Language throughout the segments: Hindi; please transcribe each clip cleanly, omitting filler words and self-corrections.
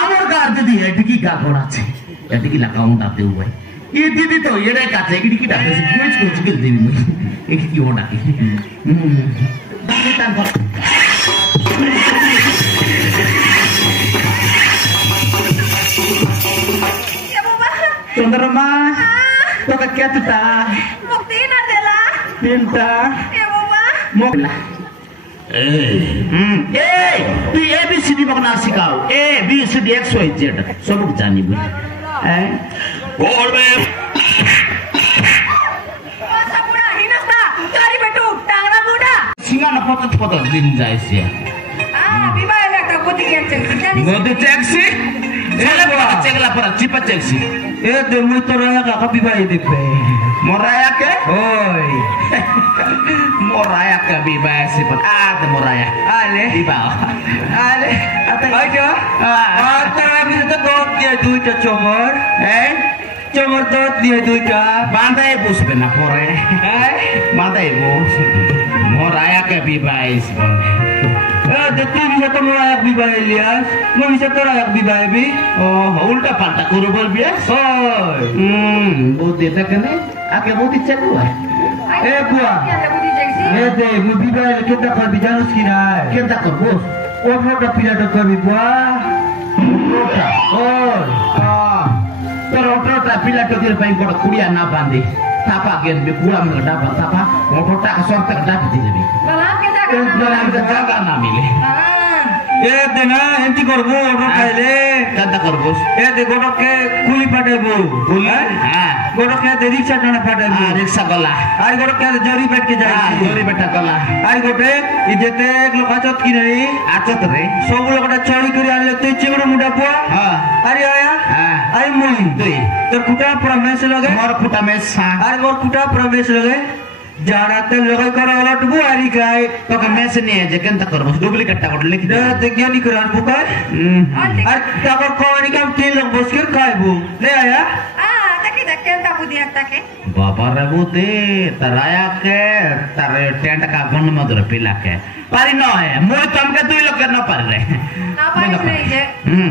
আমার গার যদি এটা কি গা করা আছে এটা কি লাগাউন দাতে উবাই ये दीदी तो ये नहीं कहते कि की डाले से कुछ कुछ कर देवी मुझे एक की वो डाले बाकी तान पर Ya Baba. चंद्रमा तो क्या तुता Bukti na dela. pinta Ya Baba. मोला तू ए बी सी डी बना सिखाओ A B C D X Y Z सब लोग जानी बुझ बोल में Masa buda hinas na. Cari betu tangra buda. सिंगा न पतत पतत दिन जाए से Ah, biba ele ka buti yang cek. Jadi गोदे टैक्सी चला पर चेकला पर चिपा टैक्सी ए दे मुई तो रहा का कभी भाई दे पे मोराया के ओय मोराया के भी वैसे पर आद मोराया आले दिबा आले आjo antara bisa तो दो dia दुईटा चमर चमर तो dia दुईटा बांधे बुस पे ना पोरे बांधे बुस मोराया के भी वैसे पर दे तू bisa तो मोराया भी भाई लियास मैं bisa तो राया भी भाई भी oh उल्टा पाल्टा करो बोल बिया ओय वो देता कने आके वो दिच्छा हुआ ए बुआ ada buti cek sih. ए दे मुई भी भाई kita कर bicara sekitar kita कर bos Orang dah pilih dokter buah. Rota. Oh. Pero rota pila to dir pai koda kuria na bandi. Tapa gen be kura me da tapa. Motor ta ka sorte ka da di debi. Malam kita kan. Dalam ka jaga na mile. Ah. Eh dena enti korbo orang kaile. Kanta korbos. Eh de godok ke kuli pada bu. Kuli. Ha. Godok ke de riksha dana pada bu. Ah riksa gala. Ai godok ke jori bet ke Ah jai. jori beta gala. Ai gote idete lokacot ki nahi. Acot re. Sobu lokata chori kuri anle te chimro muda buah. Ha. Ari aya. Ha. Ai mui. Tui. Ter kuta pramesh lage. Mor puta mes ha. Ari mor kuta pramesh lage. Jara te logai kara alat bu ari kai. तो का mes ni je kanta korbos duplicate ta kodle ki. Dah tegnya ni keran bukan? Ar takor kawani kam tin log boskir kai bu. Le aya? Ah, taki tak kenta buti yang tak ke. बाबा रबूते तराया के तारे टेंट का गंड मधुर पिला के पारी न है मोय तम के दुई लोग न पार रे Apa ini je?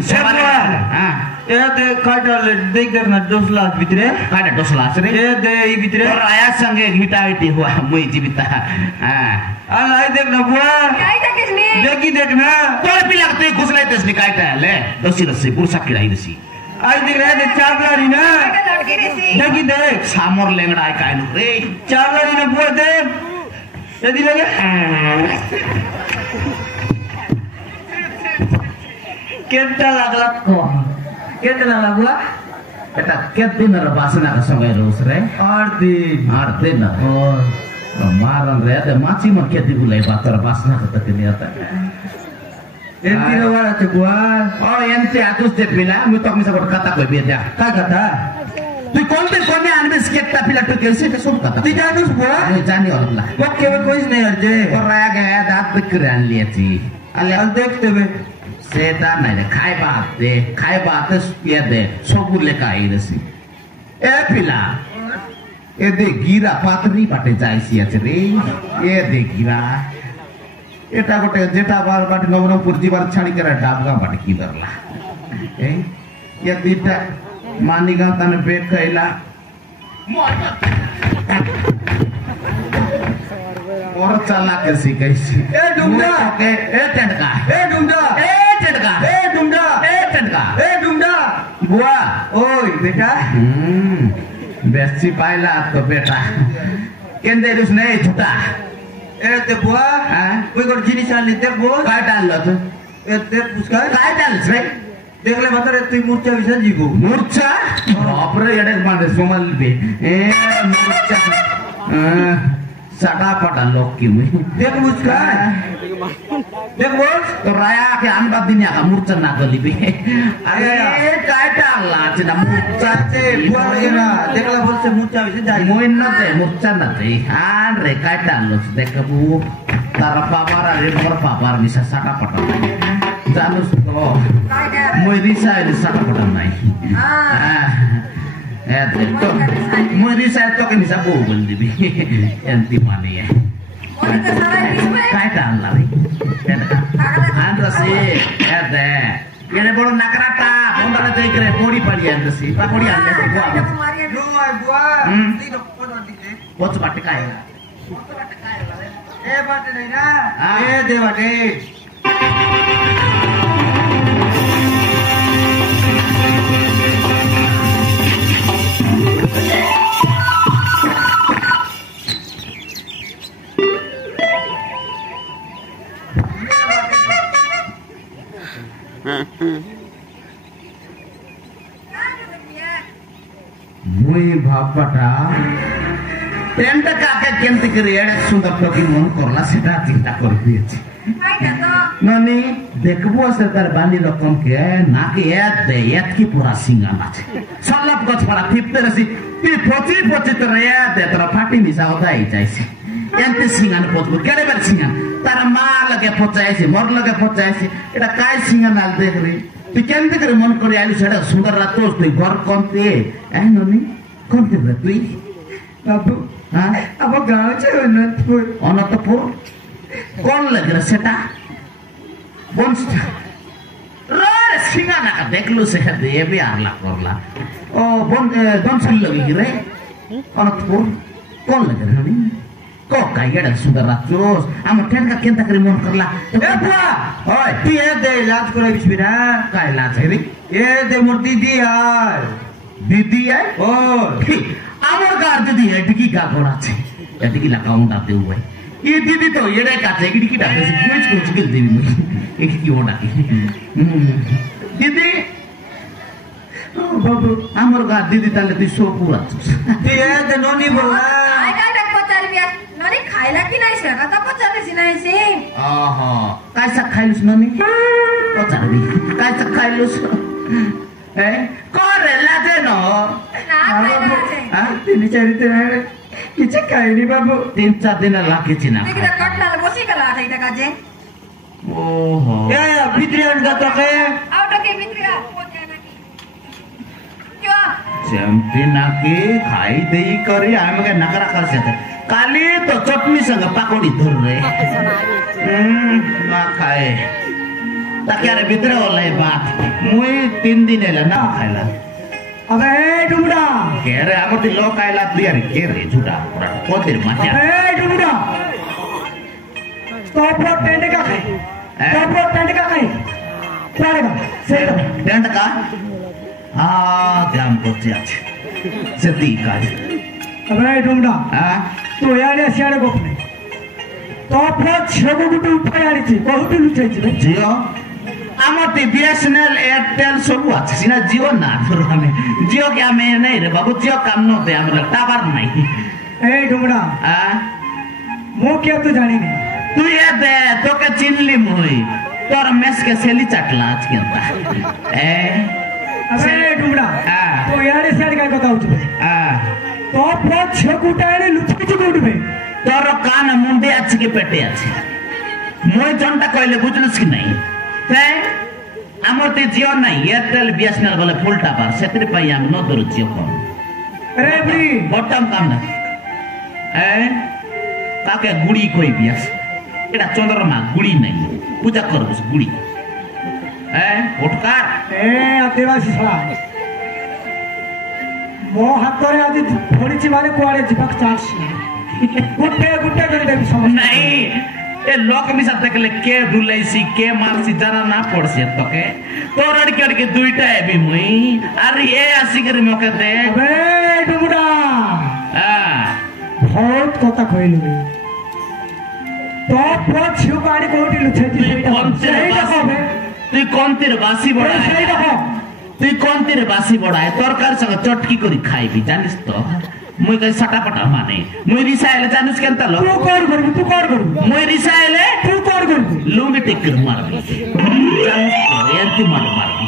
Semua. हां ए दे काटल देख करना 10 लाख भितरे. काडा डोसला रे ए दे ई भितरे. तराया संगे घिटाइटी हुआ मोय जीविता हां अल आई देख ना बुआ. Kaya tak ke sini. देखी देखना. तोर पिला के घुसले तसनी काटा ले दोसी रसी पुरसा किराई दसी आई देख रहा है चावलारी ना. Kita tak kiri sih. देखी देख. सामोर लेंगड़ा आय कायनु रे चावलारी ना बुआ देख. यदि लगे. केंटा लागला को. केंटा लागला बुआ. eta ketin र बासना का संगे रोस रे आरती. आरते न मारन रे ते माची मन केति बुलाई बातर बासना का तकनी आता Enti nawara cebua. oh ente atus de pila mu tok misa kata ko beda Kata. tu konte kone anbe sket ta pila to kelse ke sum kata Tidak harus buah. ni jani और ला Oke, kois ne arje. koraya gaya dat bikran liati ale Al देखते हुए. सेता नहीं खाए बात ये दे सोबुर ले का आई रसी ए पिला ए दे गिरा पातरी बाटे जाइसी আছে रे ए दे गिरा এটা গোটে যেটা বার বাট নবরঙ্গপুর জিবার ছাড়ি করে ডাবগা বাট কি দরলা এ ये দিটা মানিগাঁও তানে বেট কইলা और चला कैसी कैसी ए डुमडा. ए टेंटका Eh dumda. ए टेंटका Eh dumda. ए टेंटका Eh dumda. बुआ Oi बेटा. बेसी पाइला तो बेटा केंदे रुस नहीं छुटा Eh te buah. हाँ? Kau ikut jenis ani ter bos. काय डाल तो Eh ter puskai. काय डाल रे देख ले बता रे तू मूर्छा bisa jigo. मूर्छा बाप रे एडे मांडे सोमल बे ए मूर्छा सटा पटा लोग की मुई देख puskai. देख bos. तो राया के अंडा दिन्या का मूर्छा ना गली बे अरे काय डाल ला मूर्छा Cace buah lagi na. Deख ले bos se मूर्छा bisa jadi. Moin nate, murcan nate. Andre kaitan lu sedek kebu. Tara papar ada nomor papar bisa saka patah. Janus to. Kaya. Moi risa ini saka patah nai. Ah. तो मुझे शायद तो के निशा को बोल दी भी एंती माने है काय डालना भाई आंध्र से ऐसे ये ने बोलो नकराटा बोंदा तो एक रे कोड़ी पड़ी आंध्र से पा कोड़ी आंध्र से बुआ बहुत बात काय ए बात नहीं ना ए दे बाटे मुई भापटा टेंट काके केंती करे एडे सुंदर टोकी मन करला सेटा चिंता कर दिएछि ननी देखबो से तार बानी रकम के नाके याद दे याद की पूरा सिंगा नाचे सल्लप गछ पड़ा थिपते रसी ती पोची तर याद दे तर फाटी निसा होताई जाइसे एंते सिंगा न पोचबो केडे बेर सिंगा तार मा लगे पोचाइसे मोर लगे पोचाइसे एटा काय सिंगा नाल देख रे तू केंती करे मन करे आलु सेटा सुंदर रातो तू घर कोनते ए ननी कोनते बे तू बाबू हां अब गांव छे अनंतपुर कौन लग रहा सेटा बोन्स रे सिंगा ना देखलो से दे भी आरला करला ओ बोन दोन सुन लगी रे अनंतपुर कौन लग रहा नी को कायडा सुंदर राचोस हम टेन का केंता करे मन करला ए बुआ ओए तू ए दे इलाज करे बिस्मिना का इलाज है रे ए दे मोर दीदी यार दीदी है ओ আমার গার দিদি এদিকে গা গড়াছে এদিকে লাগাউন্ট আতে हुए ये दीदी तो ये रे काचे की डाके कुछ कुछ के देवी मुझे एक की ओडा दीदी बाबू আমার গার দিদি তাহলে তুই সো পুরা তুই এ দে ননি বলা আই কাটা পচারি বিয়া ননি খাইলা কি নাই সে কথা পচারি সিনাই সে आहा কাইসা খাইলুস ননি পচারি কাইসা খাইলুস ए करे लाजे न না খাইলা আছে हां तीन चार दिन किछ खाइनी बाबू 3-4 दिन लागे चिना देखिरा कटला बसी गला थाइटा काजे ओहो ए भित्रियन गतो के आउट के भित्रिया पोचे नाकी जो सेमती नाकी खाई देई करी आम के नकरा कर से काली तो चटनी संग पाकोड़ी धर रे ना खाए ताकि अरे भितर होला बात मुई 3 दिन एला ना खाइला अबे डुमडा के रे आमती लोक आइला दियार के रे जुडा पूरा कोतिर माच्या ए डुमडा टॉप टेंट का खाए टॉप टेंट का खाए पड़ेगा सही टेंट का ध्यान করতে আছে সেটি কাজ अबे डुमडा हां तो याने सियाड़े गोपने टॉप छगो गुटू उपाय आरिछि बहुत लुचाइछि जियो आमती बीएसएनएल एयरटेल सब আছে সিনা জিও না ধরো আমি জিও কি আমি নাই রে বাবু জিও কাম নতে আমরা টাওয়ার নাই ए डुमडा मो क्या तू जानी नहीं তুই এ দে তোকে চিনলি মুই তোর মেস के सेली चाटला आज केंता ए अबे डुमडा तो याने सियाड़े का কথা উঠবে टॉप छगुटाने लुचाइछि উঠবে তোর কান মুন্ডে আছে কি পেটে আছে মই জনটা কইলে বুঝলস কি নাই তাই আমতে জিও নাই এয়ারটেল বিএসএনএল বলে ফুল টাপার সেতির পাই আম ন দর জিও কম अरे बड़ी বটম কাম না এ কাকে গুড়ি কই বিয়াস এটা চন্দ্রমা গুড়ি নাই পূজা করবস গুড়ি এ ওটকার ए आदिवासी साला मो हातरे आदि पड़िछि माने कोआडे जिबाक चान्स गुट्टे गुट्टे कर देबी समझ নাই এ লোক মিশা দেখলে কে দুলাইছি কে মারছি জানা না পড়ছে তোকে তোর আড়কে দুইটা এবি মুই আর এ আসি করে মকে দে अबे डुमडा बहुत কথা কইলি टॉप छिउ गाड़ी कोठी लुछाइछि সেইটা হবে তুই কোনতির বাসি বড়া সেইটা হবে তুই কোনতির বাসি বড়ায় তরকার সঙ্গে চটকি করে খাইবি জানিস তো মুই কই সটাপটা মানে মুই রিসাইলে জানিস কেনতা লো तू कर করবি মুই রিসাইলে तू कर করবি লুঙ্গি টিকর মারবি জানিস তো এন্তি মারবি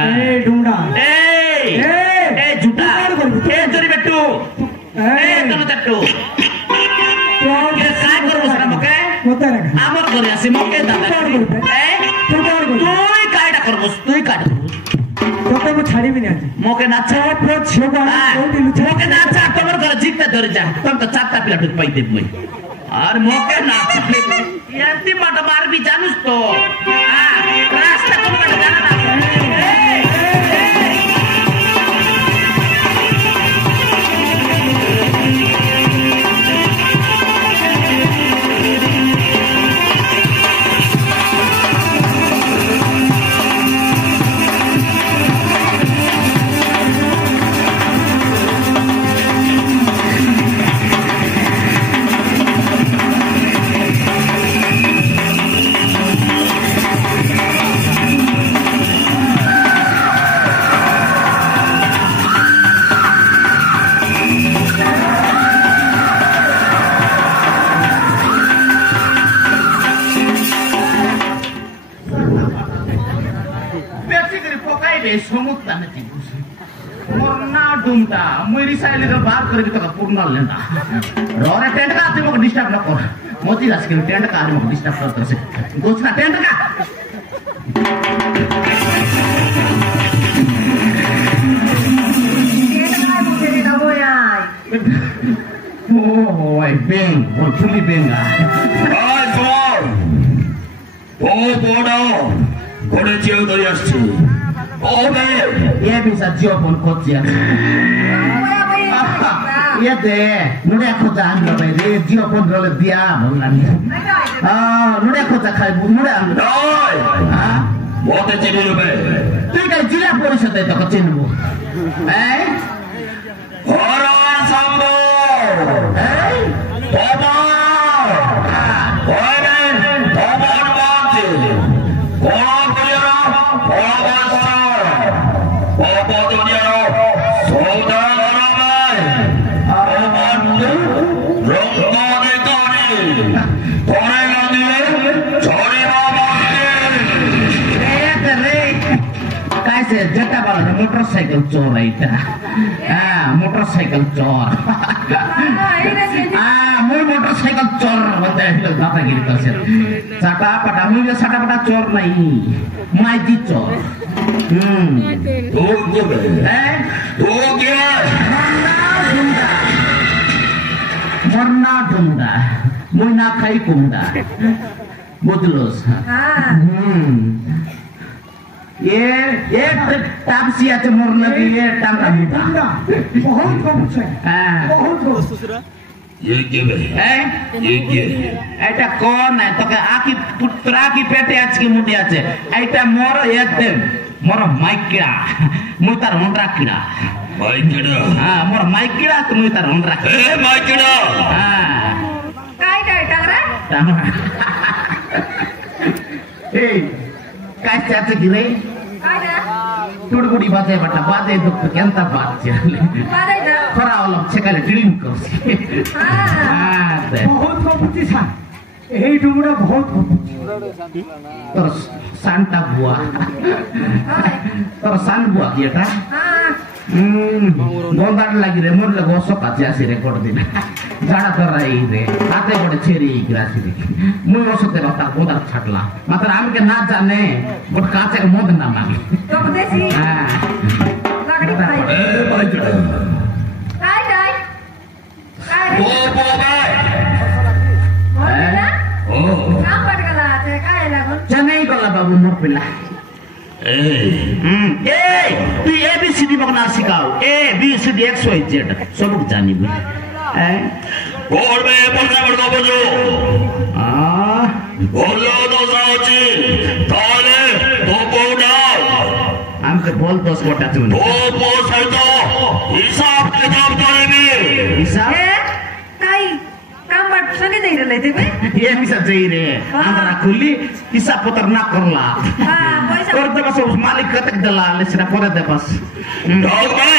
ए डुमडा এই এই ঝুটা এ জরি বেটু এ তোর চাটু কে কাই করব সারা মকে মতে রাখ আমার ঘরে আসি মকে দাদা तू कर করবি এ तू कर করবি তুই কাইটা করবস তুই কাট তোকে को छाड़िबि नहीं मोके नाचा बहुत छोगा मोके नाचा तमर घर जिकता धर जा तुम तो चारटा पिला ढुक पाई दे मुई और मोके नाचा यति मट मार भी जानुस तो रास्ता तुम मट जाना ना मेरी साइड तो बात करेगी तो पूर्ण लेना रोने टेंट का आते मुझे डिस्टर्ब ना कर मोती दास के टेंट का आते मुझे डिस्टर्ब करते से दूसरा टेंट का ओह बेंग वो चुली बेंगा ओ बोड़ो बोड़े चियो तो यास्ती ओबे ये भी सच्चियों पन खोजिया ये दे नुड़े खोजा अंदर पे दे जियो पन रोले दिया बोलनी नुड़े खोजा खाई नुड़े अंदर बहुत अच्छे बोलो बे तू क्या जिला परिषद है तो कच्चे नुबो हरान संबो बाबा जटा वाला मोटरसाइकिल चोर है मोटरसाइकिल चोर मुझे मोटरसाइकिल चोर बनता है लोग दादागिरी कर से सटा पटा मुझे सटा पटा चोर नहीं माइती चोर तो क्या मरना ढूंढा मुझे ना खाई कुंडा बुझलोस ये टापसी आते मोर लगी ये टांगा मुटा बहुत कम है बहुत ये क्या ऐटा कौन है तो क्या आकी पुत्रा की पेटे आज की मुड़ी आचे ऐटा मोरो ये देव मोरो माइकिरा मुतार होंडरा किड़ा मोरो माइकिरा तो मुतार होंडरा माइकिरा काय टांगरा काय चाहते गिरे तुड़गुड़ी बातें बटा बातें तो क्या बात चले खरा वाला चेकाले ड्रिलिंग कर बहुत कपूची था यही डुंगरा बहुत कपूची तो सांता बुआ तो सांत बुआ किया था गोंदार लगी रे मोर लगो सो काचे आसी रेकॉर्ड दिना जाड़ा कर रही रे आते बड़े छेरी गिरासी रे मुझे वो सोते बता गोंदार छटला मतलब आम के ना जाने बट काचे के मोद ना मांगे तो बदेसी लगड़ी भाई काय ओ बाबा काम पड़ गला थे काय लागो चेन्नई गला बाबू मोर पिला तू ABCD बगना सिखाओ ABCD XYZ सब जानी बुझ बोल में बोलना पड़ता बोलो बोलो तो साउची ताले तो बोला हमके बोल तो स्कोटा चुन ओ बोल सकता हिसाब किताब करेंगे हिसाब काय काम बट सनी दे रहे थे बे ये भी सच्चाई रे अंदर खुली हिसाब पत्र ना करला पैसा और तो बस मालिक कतक दला लेसरा करे दे बस डॉग में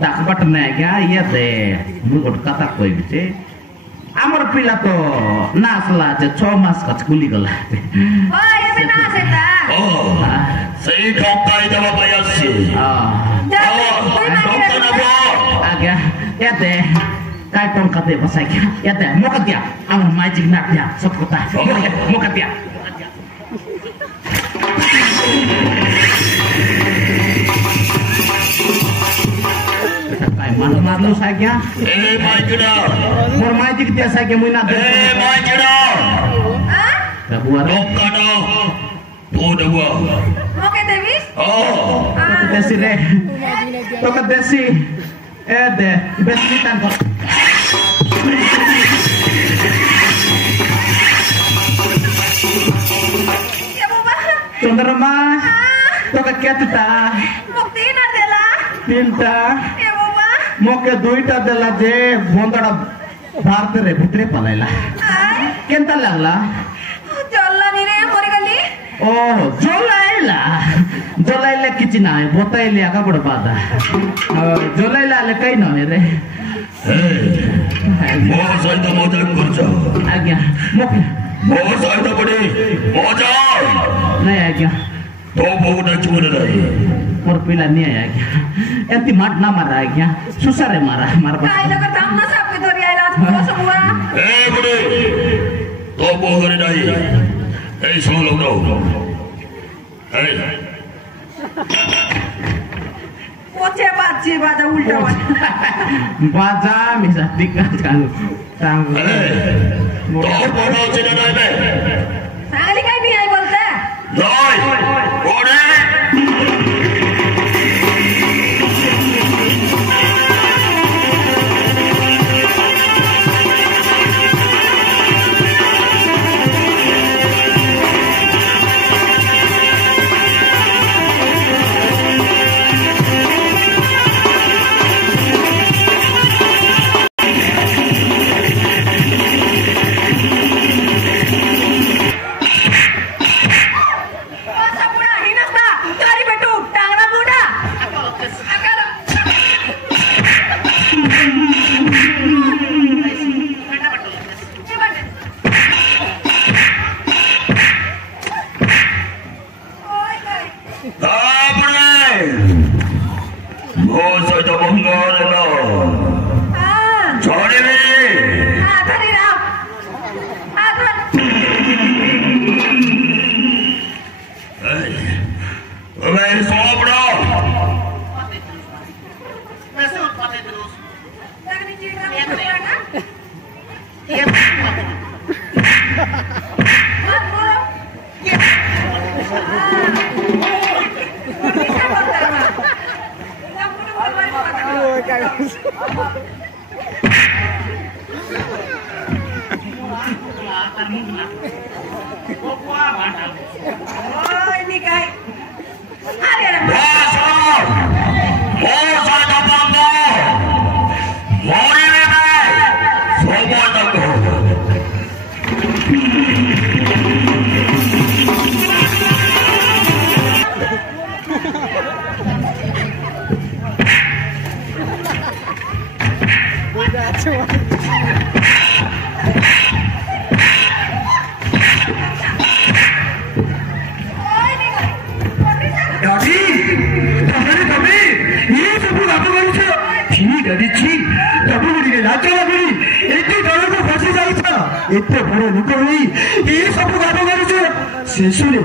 दाखबट में क्या ये दे मुगट कथा कोई भी आमर पिला तो नासला 6 मास का स्कूली गला ओ ये भी ना सेता ओ सही ठोका इधर बाबा से आ गया ये दे काय टोन कते बसाई क्या ये दे मोका दिया हम मैजिक ना दिया सब पता है मोका दिया Mano marlo saja. Majuna. Mor maji kita saja muina. Majuna. Ah? Rabuar. Dokana. Bodoh. Mau ke Davis? Oh. Tokat desi deh. Tokat desi. Deh. Besitan kok. Ya Baba. Chondarma. Tokat kya tuta. Mukti na dela. Tinta. Ya Baba. Moke duita dela je bondada bharte re bhitre palaila. Ay. Kenta lagla? Jolla ni re mori gali. Oh, jolaila kichi na hai botaile aga bada bada. Jolaila le kai na re. Mo saita moja kurja. Agya, moke. Mo saita bade. Moja. Nahi agya. To bohu na chune rahi. Mor pila nahi agya. Enti mat na mara agya. Susare mara marba. Kai laga tam na sab ke dori aila tu semua. Bade. To bohu nahi. Suno lo. Poche baca ulta Baca bisa dikat kan. Tang. To bohu chine nahi be. Sangali kai bhi nahi bolta. Nahi. Bode. ଏତେ ବଡ଼ ଲୋକ ହୋଇ ଏ ସବୁ କାମ କରୁଛ ଶେଷରେ